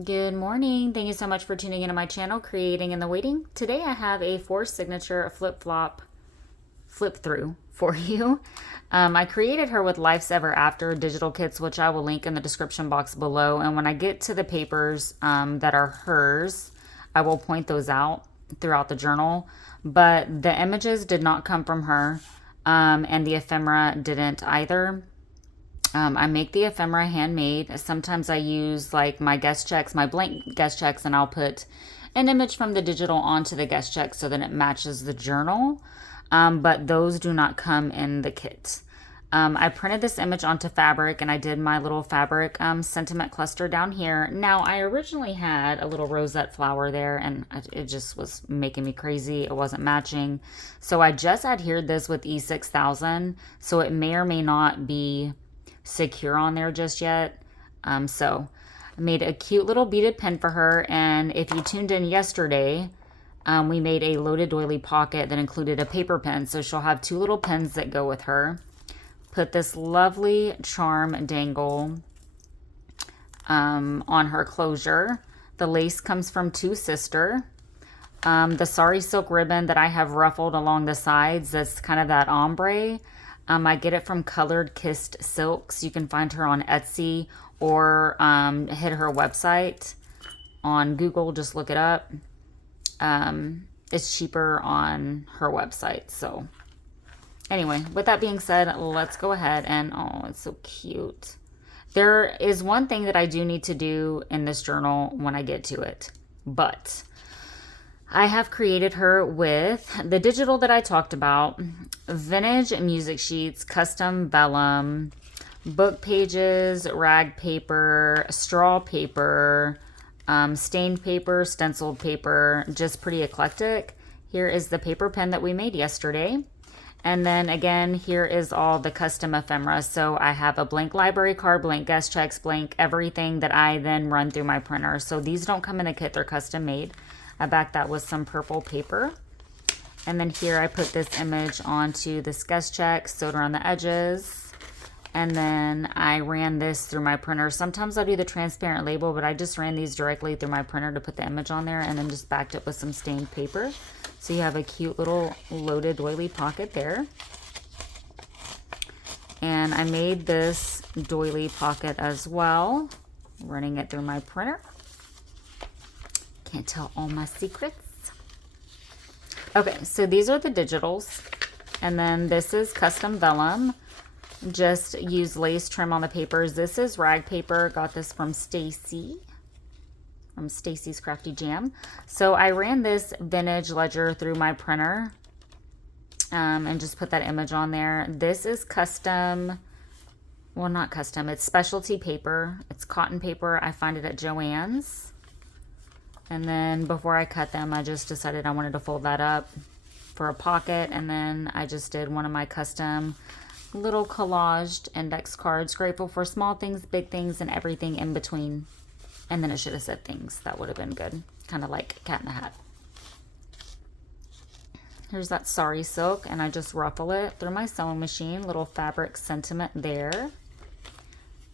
Good morning. Thank you so much for tuning into my channel, Creating in the Waiting. Today I have a 4 signature flip through for you. I created her with Life's Ever After digital kits, which I will link in the description box below. And when I get to the papers that are hers, I will point those out throughout the journal. But the images did not come from her, and the ephemera didn't either. I make the ephemera handmade. Sometimes I use like my guest checks, my blank guest checks, and I'll put an image from the digital onto the guest check so that it matches the journal. But those do not come in the kit. I printed this image onto fabric and I did my little fabric sentiment cluster down here. Now, I originally had a little rosette flower there and it just was making me crazy. It wasn't matching. So I just adhered this with E6000. So it may or may not be secure on there just yet. So I made a cute little beaded pin for her. And if you tuned in yesterday, we made a loaded doily pocket that included a paper pin. So she'll have 2 little pins that go with her. Put this lovely charm dangle on her closure. The lace comes from Two Sister. The sari silk ribbon that I have ruffled along the sides, that's kind of that ombre. I get it from Colored Kissed Silks. You can find her on Etsy or hit her website on Google. Just look it up. It's cheaper on her website. So anyway, with that being said, let's go ahead and, oh, it's so cute. There is one thing that I do need to do in this journal when I get to it, but I have created her with the digital that I talked about, vintage music sheets, custom vellum, book pages, rag paper, straw paper, stained paper, stenciled paper, just pretty eclectic. Here is the paper pen that we made yesterday. And then again, here is all the custom ephemera. So I have a blank library card, blank guest checks, blank everything that I then run through my printer. So these don't come in the kit, they're custom made. I backed that with some purple paper. And then here I put this image onto this guest check, sewed around the edges. And then I ran this through my printer. Sometimes I'll do the transparent label, but I just ran these directly through my printer to put the image on there and then just backed it with some stained paper. So you have a cute little loaded doily pocket there. And I made this doily pocket as well, running it through my printer. Can't tell all my secrets. Okay, so these are the digitals. And then this is custom vellum. Just use lace trim on the papers. This is rag paper. Got this from Stacy, from Stacy's Crafty Jam. So I ran this vintage ledger through my printer and just put that image on there. This is custom, well, not custom, it's specialty paper. It's cotton paper. I find it at Joann's. And then before I cut them, I just decided I wanted to fold that up for a pocket. And then I just did one of my custom little collaged index cards. Grateful for small things, big things, and everything in between. And then it should have said things. That would have been good. Kind of like Cat in the Hat. Here's that sari silk, and I just ruffle it through my sewing machine. Little fabric sentiment there.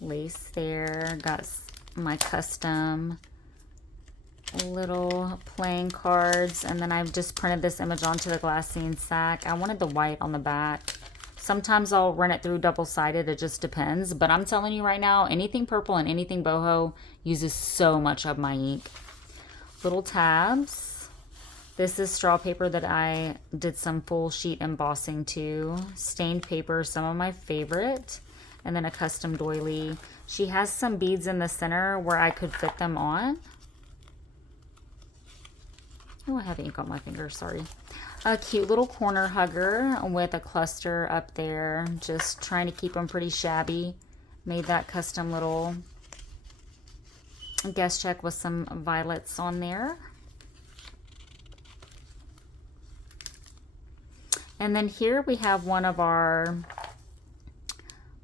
Lace there. Got my custom little playing cards, and then I've just printed this image onto the glassine sack. I wanted the white on the back. Sometimes I'll run it through double-sided, it just depends, but I'm telling you right now, anything purple and anything boho uses so much of my ink. Little tabs. This is straw paper that I did some full sheet embossing to. Stained paper, some of my favorite, and then a custom doily. She has some beads in the center where I could fit them on. Oh, I have ink on my finger, sorry. A cute little corner hugger with a cluster up there. Just trying to keep them pretty shabby. Made that custom little guest check with some violets on there. And then here we have one of our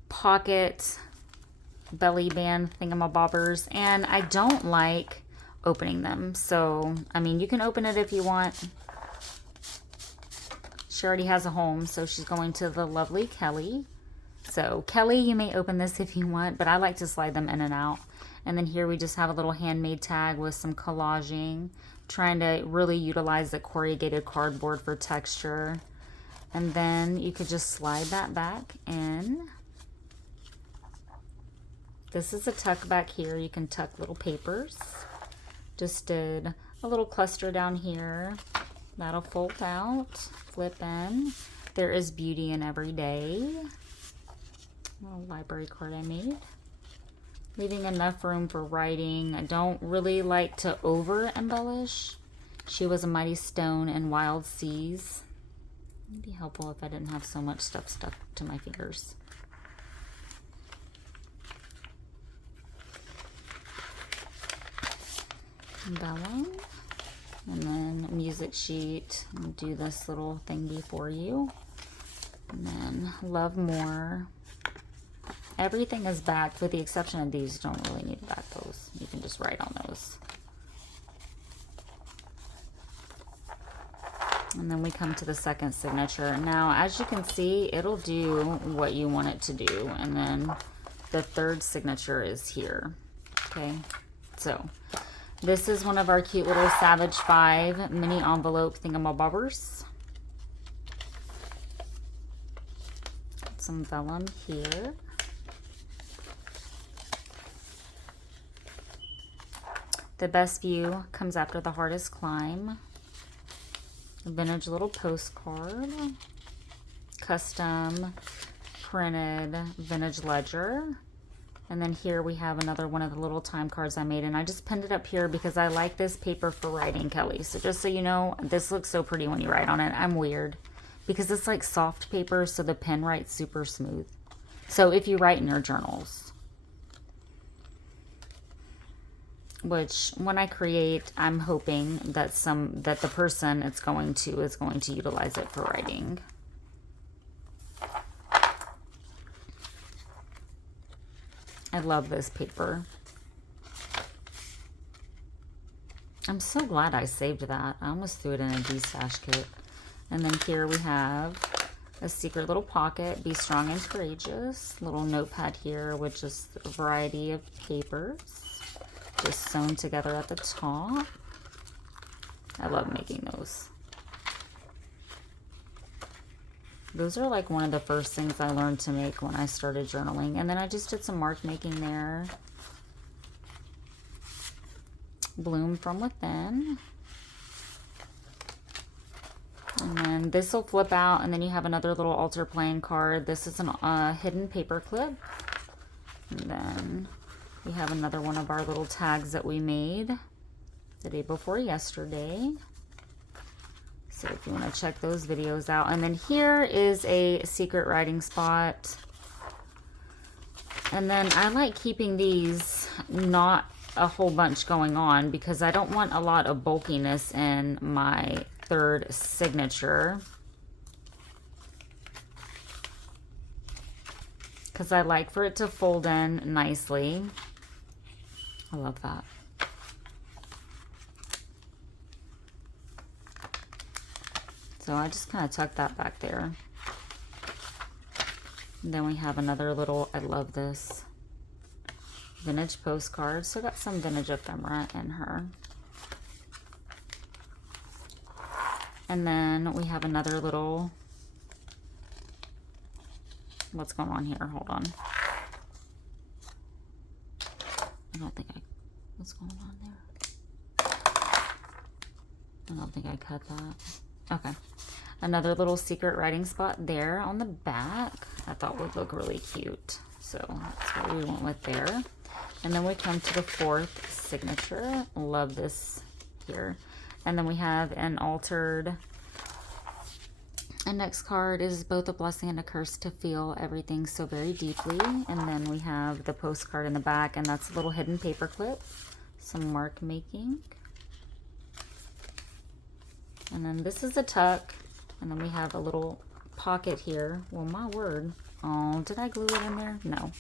pocket belly band thingamabobbers. And I don't like opening them. So, I mean, you can open it if you want. She already has a home, so she's going to the lovely Kelly. So, Kelly, you may open this if you want, but I like to slide them in and out. And then here we just have a little handmade tag with some collaging, trying to really utilize the corrugated cardboard for texture. And then you could just slide that back in. This is a tuck back here. You can tuck little papers. Just did a little cluster down here. That'll fold out, flip in. There is beauty in every day. Little library card I made. Leaving enough room for writing. I don't really like to over embellish. She was a mighty stone in wild seas. It'd be helpful if I didn't have so much stuff stuck to my fingers. Vellum, and then music sheet, and do this little thingy for you, and then love more. Everything is backed with the exception of these. Don't really need to back those. You can just write on those. And then we come to the second signature. Now, as you can see, it'll do what you want it to do, and then the third signature is here. Okay, so this is one of our cute little Savage 5 mini envelope thingamabobbers. Some vellum here. The best view comes after the hardest climb. A vintage little postcard. Custom printed vintage ledger. And then here we have another one of the little time cards I made. And I just pinned it up here because I like this paper for writing, Kelly. So just so you know, this looks so pretty when you write on it. I'm weird because it's like soft paper, so the pen writes super smooth. So if you write in your journals, which when I create, I'm hoping that the person it's going to is going to utilize it for writing. I love this paper. I'm so glad I saved that. I almost threw it in a de-stash kit. And then here we have a secret little pocket. Be strong and courageous. Little notepad here with just a variety of papers. Just sewn together at the top. I love making those. Those are like one of the first things I learned to make when I started journaling. And then I just did some mark making there. Bloom from within. And then this will flip out, and then you have another little altar playing card. This is a hidden paper clip. And then we have another one of our little tags that we made the day before yesterday. So if you want to check those videos out. And then here is a secret writing spot. And then I like keeping these not a whole bunch going on because I don't want a lot of bulkiness in my third signature. Because I like for it to fold in nicely. I love that. So I just kind of tuck that back there. And then we have another little, I love this, vintage postcard. So I got some vintage ephemera in her. And then we have another little, what's going on here? Hold on. I don't think what's going on there? I don't think I cut that. Okay. Another little secret writing spot there on the back. I thought would look really cute. So that's what we went with there. And then we come to the fourth signature. Love this here. And then we have an altered index card. Is both a blessing and a curse to feel everything so very deeply. And then we have the postcard in the back, and that's a little hidden paper clip. Some mark making. And then this is a tuck. And then we have a little pocket here. Well, my word. Oh, did I glue it in there? No.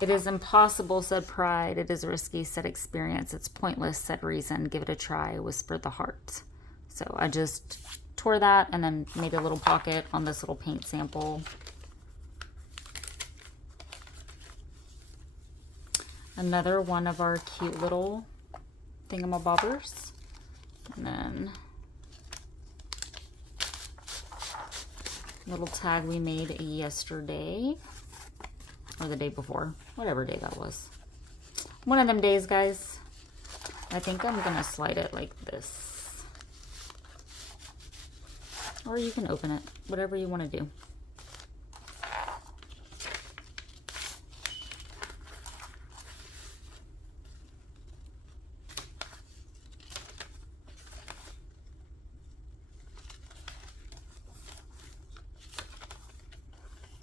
It is impossible, said pride. It is risky, said experience. It's pointless, said reason. Give it a try, whispered the heart. So I just tore that and then made a little pocket on this little paint sample. Another one of our cute little thingamabobbers. And then little tag we made yesterday. Or the day before. Whatever day that was. One of them days, guys. I think I'm going to slide it like this. Or you can open it. Whatever you want to do.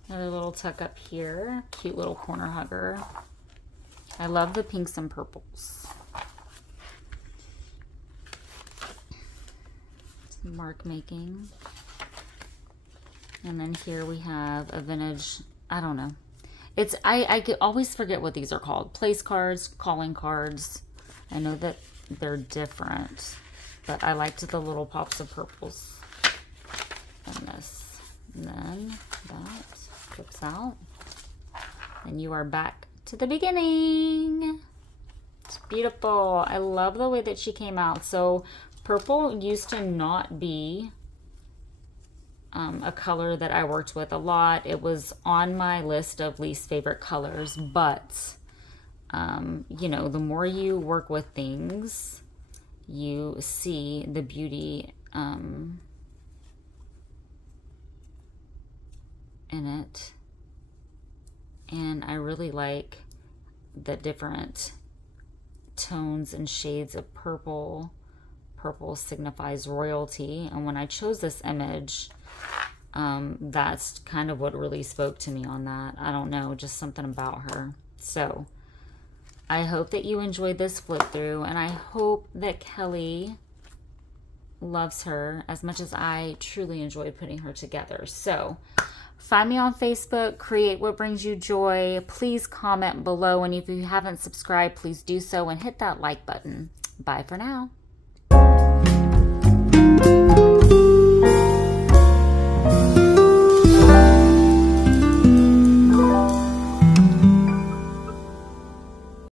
Another little tuck up here. Cute little corner hugger. I love the pinks and purples. Some mark making. And then here we have a vintage, I don't know. It's, I could always forget what these are called. Place cards, calling cards. I know that they're different, but I liked the little pops of purples. And this. And then that flips out. And you are back to the beginning. It's beautiful. I love the way that she came out. So purple used to not be a color that I worked with a lot. It was on my list of least favorite colors, but you know, the more you work with things, you see the beauty in it. And I really like the different tones and shades of purple. Purple signifies royalty. And when I chose this image, that's kind of what really spoke to me on that. I don't know, just something about her. So I hope that you enjoyed this flip through, and I hope that Kelly loves her as much as I truly enjoyed putting her together. So find me on Facebook, Create What Brings You Joy. Please comment below, and if you haven't subscribed, please do so and hit that like button. Bye for now.